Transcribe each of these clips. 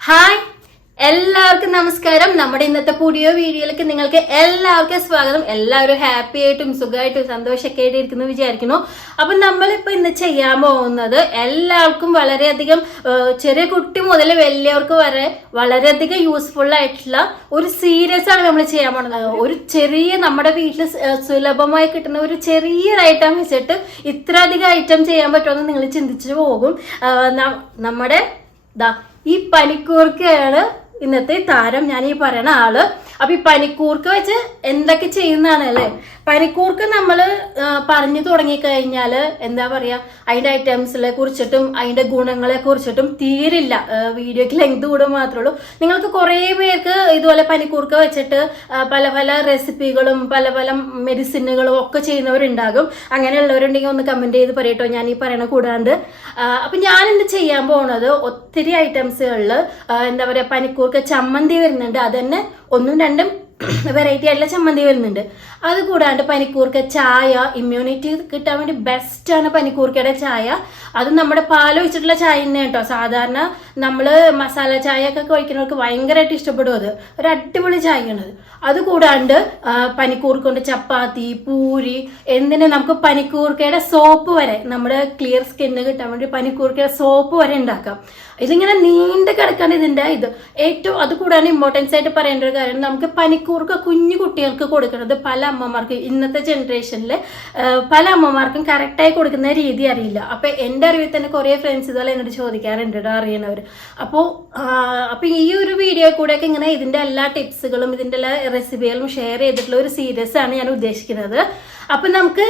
Hi എല്ലാവർക്കും നമസ്കാരം. നമ്മുടെ ഇന്നത്തെ പുതിയ വീഡിയോയിലേക്ക് നിങ്ങൾക്ക് എല്ലാവർക്കും സ്വാഗതം. എല്ലാവരും ഹാപ്പി ആയിട്ടും സുഖമായിട്ടും സന്തോഷമൊക്കെ ആയിട്ട് ഇരിക്കുന്നു വിചാരിക്കുന്നു. അപ്പൊ നമ്മളിപ്പോ ഇന്ന് ചെയ്യാൻ പോകുന്നത് എല്ലാവർക്കും വളരെയധികം ചെറിയ കുട്ടി മുതൽ വലിയവർക്ക് വരെ വളരെയധികം യൂസ്ഫുൾ ആയിട്ടുള്ള ഒരു സീരീസ് ആണ് നമ്മൾ ചെയ്യാൻ പോകുന്നത്. ഒരു ചെറിയ നമ്മുടെ വീട്ടിൽ സുലഭമായി കിട്ടുന്ന ഒരു ചെറിയൊരു ഐറ്റം വെച്ചിട്ട് ഇത്ര അധികം ഐറ്റം ചെയ്യാൻ പറ്റുമെന്ന് നിങ്ങൾ ചിന്തിച്ചു പോകും. നമ്മുടെ ഈ പനിക്കൂർക്കയാണ് ഇന്നത്തെ താരം, ഞാൻ ഈ പറയുന്ന ആള്. അപ്പൊ ഈ പനിക്കൂർക്ക വെച്ച് എന്തൊക്കെ ചെയ്യുന്നതാണ് അല്ലെ. പനിക്കൂർക്ക നമ്മള് പറഞ്ഞു തുടങ്ങിക്കഴിഞ്ഞാല് എന്താ പറയാ, അതിന്റെ ഐറ്റംസിനെ കുറിച്ചിട്ടും അതിന്റെ ഗുണങ്ങളെ കുറിച്ചിട്ടും തീരില്ല. വീഡിയോക്ക് ലെങ്ത് കൂടുക മാത്രമേ ഉള്ളൂ. നിങ്ങൾക്ക് കുറെ പേർക്ക് ഇതുപോലെ പനിക്കൂർക്ക വെച്ചിട്ട് പല പല റെസിപ്പികളും പല പല മെഡിസിനുകളും ഒക്കെ ചെയ്യുന്നവരുണ്ടാകും. അങ്ങനെയുള്ളവരുണ്ടെങ്കിൽ ഒന്ന് കമന്റ് ചെയ്ത് പറയട്ടോ, ഞാൻ ഈ പറയണ കൂടാണ്ട്. അപ്പൊ ഞാൻ എന്ത് ചെയ്യാൻ പോണത്, ഒത്തിരി ഐറ്റംസുകളില് എന്താ പറയാ പനിക്കൂർക്ക ചമ്മന്തി വരുന്നുണ്ട്. അതന്നെ ഒന്നും രണ്ടും വെറൈറ്റി ആയിട്ടുള്ള ചമ്മന്തി വരുന്നുണ്ട്. അത് കൂടാണ്ട് പനിക്കൂർക്ക ചായ, ഇമ്മ്യൂണിറ്റി കിട്ടാൻ വേണ്ടി ബെസ്റ്റ് ആണ് പനിക്കൂർക്കയുടെ ചായ. അത് നമ്മുടെ പാൽ ഒഴിച്ചിട്ടുള്ള ചായ തന്നെ കേട്ടോ. സാധാരണ നമ്മള് മസാല ചായ ഒക്കെ കഴിക്കുന്നവർക്ക് ഭയങ്കരമായിട്ട് ഇഷ്ടപ്പെടും. അത് ഒരു അടിപൊളി ചായയാണത്. അത് കൂടാണ്ട് പനിക്കൂർക്ക കൊണ്ട് ചപ്പാത്തി, പൂരി, എന്തിന് നമുക്ക് പനിക്കൂർക്കയുടെ സോപ്പ് വരെ, നമ്മുടെ ക്ലിയർ സ്കിന്ന് കിട്ടാൻ വേണ്ടി പനിക്കൂർക്കയുടെ സോപ്പ് വരെ ഉണ്ടാക്കാം. ഇതിങ്ങനെ നീണ്ടു കിടക്കാണ് ഇതിന്റെ ഇത് ഏറ്റവും. അത് കൂടാണ്ട് ഇമ്പോർട്ടൻസ് ആയിട്ട് പറയേണ്ട ഒരു കാര്യം, നമുക്ക് പനിക്കൂർക്ക കുഞ്ഞു കുട്ടികൾക്ക് കൊടുക്കുന്നത് പല അമ്മമാർക്കും ഇന്നത്തെ ജനറേഷനിൽ പല അമ്മമാർക്കും കറക്റ്റായി കൊടുക്കുന്ന രീതി അറിയില്ല. അപ്പൊ എന്റെ അറിവിൽ തന്നെ കുറെ ഫ്രണ്ട്സ് ഇതുപോലെ എന്നോട് ചോദിക്കാറുണ്ട് അറിയണവർ. അപ്പൊ ഈ ഒരു വീഡിയോ കൂടെ ഒക്കെ ഇങ്ങനെ ഇതിന്റെ എല്ലാ ടിപ്സുകളും ഇതിന്റെ എല്ലാ റെസിപ്പികളും ഷെയർ ചെയ്തിട്ടുള്ള ഒരു സീരീസ് ആണ് ഞാൻ ഉദ്ദേശിക്കുന്നത്. അപ്പൊ നമുക്ക്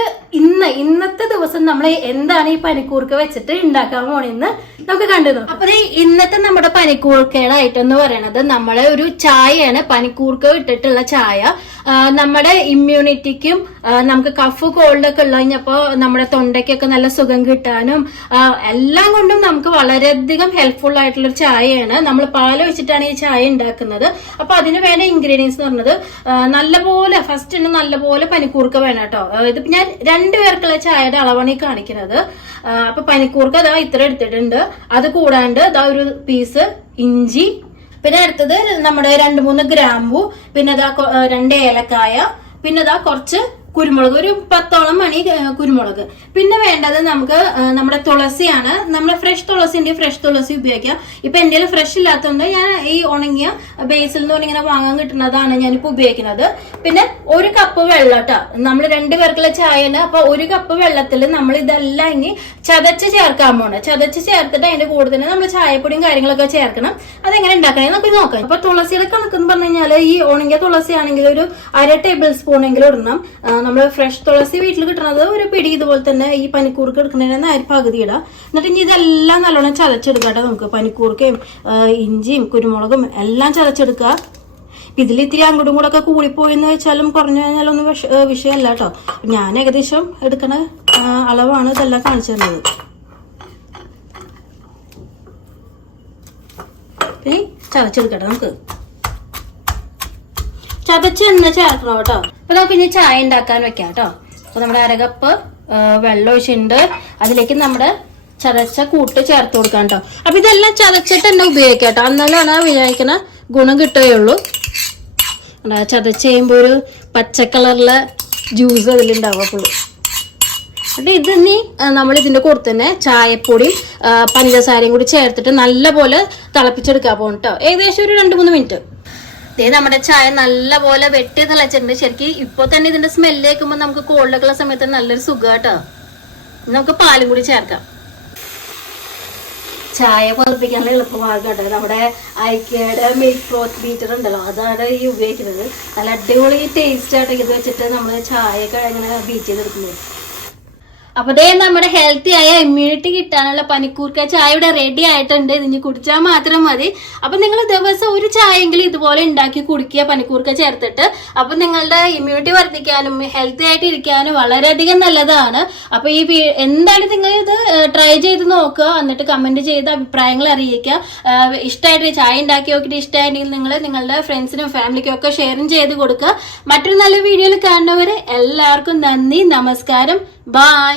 ഇന്നത്തെ ദിവസം നമ്മൾ എന്താണ് ഈ പനിക്കൂർക്ക വെച്ചിട്ട് ഉണ്ടാക്കാൻ പോണെന്ന് നമുക്ക് കണ്ടു നോക്കാം. അപ്പൊ ഇന്നത്തെ നമ്മുടെ പനിക്കൂർക്കയുടെ ഐറ്റം എന്ന് പറയുന്നത് നമ്മളെ ഒരു ചായയാണ്. പനിക്കൂർക്ക ഇട്ടിട്ടുള്ള ചായ നമ്മുടെ ഇമ്മ്യൂണിറ്റിക്കും നമുക്ക് കഫ് കോൾഡ് ഒക്കെ ഉള്ള കഴിഞ്ഞപ്പോ നമ്മുടെ തൊണ്ടയ്ക്കൊക്കെ നല്ല സുഖം കിട്ടാനും എല്ലാം കൊണ്ടും നമുക്ക് വളരെയധികം ഹെൽപ്ഫുൾ ആയിട്ടുള്ള ഒരു ചായയാണ്. നമ്മൾ പാൽ വെച്ചിട്ടാണ് ഈ ചായ ഉണ്ടാക്കുന്നത്. അപ്പൊ അതിന് വേണ്ട ഇൻഗ്രീഡിയൻസ് എന്ന് പറഞ്ഞത് നല്ലപോലെ ഫസ്റ്റ് നല്ലപോലെ പനിക്കൂർക്ക വേണം കേട്ടോ. ഇതിപ്പോ ഞാൻ 2 പേർക്കുള്ള ചായയുടെ അളവാണ് ഈ കാണിക്കുന്നത്. അപ്പൊ പനിക്കൂർക്ക അതാ ഇത്ര എടുത്തിട്ടുണ്ട്. അത് കൂടാണ്ട് ഇതാ ഒരു പീസ് ഇഞ്ചി, പിന്നെ അടുത്തത് നമ്മുടെ 2-3 ഗ്രാമ്പു, പിന്നെ ഇതാ 2 ഏലക്കായ, പിന്നെ ഇതാ കുറച്ച് കുരുമുളക്, ഒരു 10ഓളം മണി കുരുമുളക്. പിന്നെ വേണ്ടത് നമുക്ക് നമ്മുടെ തുളസിയാണ്. നമ്മൾ ഫ്രഷ് തുളസി ഫ്രഷ് തുളസി ഉപയോഗിക്കാം. ഇപ്പൊ എന്റെ ഫ്രഷ് ഇല്ലാത്തതുകൊണ്ട് ഞാൻ ഈ ഉണങ്ങിയ ബേസിൽ നിന്ന് ഇങ്ങനെ വാങ്ങാൻ കിട്ടുന്നതാണ് ഞാനിപ്പോ ഉപയോഗിക്കുന്നത്. പിന്നെ 1 കപ്പ് വെള്ളം കേട്ടോ. നമ്മൾ 2 പേർക്കുള്ള ചായയാണ്. അപ്പൊ 1 കപ്പ് വെള്ളത്തിൽ നമ്മൾ ഇതെല്ലാം ഇനി ചതച്ച് ചേർക്കാൻ പോണം. ചതച്ച് ചേർത്തിട്ട് അതിന്റെ കൂടെ തന്നെ നമ്മൾ ചായപ്പൊടിയും കാര്യങ്ങളൊക്കെ ചേർക്കണം. അതെങ്ങനെ ഉണ്ടാക്കണേ നമുക്ക് നോക്കാം. അപ്പൊ തുളസിയുടെ കണക്കെന്ന് പറഞ്ഞു കഴിഞ്ഞാല് ഈ ഉണങ്ങിയ തുളസി ആണെങ്കിൽ ഒരു 1/2 ടേബിൾ സ്പൂൺ എങ്കിലും ഇടണം. നമ്മൾ ഫ്രഷ് തുളസി വീട്ടിൽ കിട്ടുന്നത് ഒരു പിടി, ഇതുപോലെ തന്നെ ഈ പനിക്കൂർക്ക എടുക്കുന്നതിന് പകുതി ഇടാം. എന്നിട്ട് ഇനി ഇതെല്ലാം നല്ലോണം ചതച്ചെടുക്കാട്ടോ. നമുക്ക് പനിക്കൂർക്കയും ഇഞ്ചിയും കുരുമുളകും എല്ലാം ചതച്ചെടുക്കുക. ഇതിൽ ഇത്തിരി അങ്ങോട്ടും കൂടെ ഒക്കെ കൂടിപ്പോയെന്ന് വെച്ചാലും കുറഞ്ഞു കഴിഞ്ഞാലൊന്നും വിഷയമല്ല കേട്ടോ. ഞാൻ ഏകദേശം എടുക്കണ അളവാണ് ഇതെല്ലാം കാണിച്ചു തരുന്നത്. ഇനി ചതച്ചെടുക്കട്ടെ. നമുക്ക് ചതച്ച് തന്നെ ചേർക്കണം കേട്ടോ. അപ്പൊ നമുക്ക് ഇനി ചായ ഉണ്ടാക്കാൻ വെക്കാം കേട്ടോ. അപ്പൊ നമ്മുടെ 1/2 കപ്പ് വെള്ളം ഒഴിച്ചിട്ടുണ്ട്. അതിലേക്ക് നമ്മുടെ ചതച്ച കൂട്ട് ചേർത്ത് കൊടുക്കാം കേട്ടോ. അപ്പൊ ഇതെല്ലാം ചതച്ചിട്ട് തന്നെ ഉപയോഗിക്കാം കേട്ടോ. എന്നാലാണ് ആ വിചാരിക്കുന്ന ഗുണം കിട്ടുകയുള്ളൂ. ചതച്ച് കഴിയുമ്പോ ഒരു പച്ച കളറിലെ ജ്യൂസ് അതിലുണ്ടാവും. അപ്പോഴും എന്നിട്ട് ഇതിനി നമ്മൾ ഇതിന്റെ കൂടെ തന്നെ ചായപ്പൊടി പഞ്ചസാരയും കൂടി ചേർത്തിട്ട് നല്ലപോലെ തിളപ്പിച്ചെടുക്കാൻ പോകും കേട്ടോ. ഏകദേശം ഒരു 2-3 മിനിറ്റ്. നമ്മുടെ ചായ നല്ലപോലെ വെട്ടി തിളച്ചിട്ടുണ്ട്. ശരിക്കും ഇപ്പൊ തന്നെ ഇതിന്റെ സ്മെല്ല് കേൾക്കുമ്പോ നമുക്ക് കോൾഡൊക്കെ ഉള്ള സമയത്ത് നല്ലൊരു സുഖം കേട്ടോ. നമുക്ക് പാലും കൂടി ചേർക്കാം. ചായ പതിപ്പിക്കാനുള്ള എളുപ്പമാർഗം കേട്ടോ. നമ്മുടെ ഐക്കയുടെ മിൽക്ക് ഫ്രോത്ത് ബീറ്റർ ഉണ്ടല്ലോ, അതാണ് ഈ ഉപയോഗിക്കുന്നത്. നല്ല അടിപൊളി ടേസ്റ്റ് ആയിട്ട് ഇത് വെച്ചിട്ട് നമ്മൾ ചായയൊക്കെ ഇങ്ങനെ ബീറ്റ് ചെയ്തെടുക്കുന്നത്. അപ്പൊ നമ്മുടെ ഹെൽത്തി ആയ ഇമ്മ്യൂണിറ്റി കിട്ടാനുള്ള പനിക്കൂർക്ക ചായ ഇവിടെ റെഡി ആയിട്ടുണ്ട്. ഇതിന് കുടിച്ചാൽ മാത്രം മതി. അപ്പൊ നിങ്ങൾ ദിവസം ഒരു ചായയെങ്കിലും ഇതുപോലെ ഉണ്ടാക്കി കുടിക്കുക പനിക്കൂർക്ക ചേർത്തിട്ട്. അപ്പൊ നിങ്ങളുടെ ഇമ്മ്യൂണിറ്റി വർദ്ധിക്കാനും ഹെൽത്തി ആയിട്ട് ഇരിക്കാനും വളരെയധികം നല്ലതാണ്. അപ്പൊ എന്തായാലും നിങ്ങൾ ഇത് ട്രൈ ചെയ്ത് നോക്കുക. എന്നിട്ട് കമന്റ് ചെയ്ത് അഭിപ്രായങ്ങൾ അറിയിക്കുക. ഇഷ്ടമായിട്ട് ചായ ഉണ്ടാക്കി നോക്കിയിട്ട് ഇഷ്ടമായിട്ടുണ്ടെങ്കിൽ നിങ്ങൾ നിങ്ങളുടെ ഫ്രണ്ട്സിനും ഫാമിലിക്കും ഒക്കെ ഷെയറും ചെയ്ത് കൊടുക്കുക. മറ്റൊരു നല്ല വീഡിയോയിൽ കാണുന്നവരെ എല്ലാവർക്കും നന്ദി, നമസ്കാരം, ബൈ.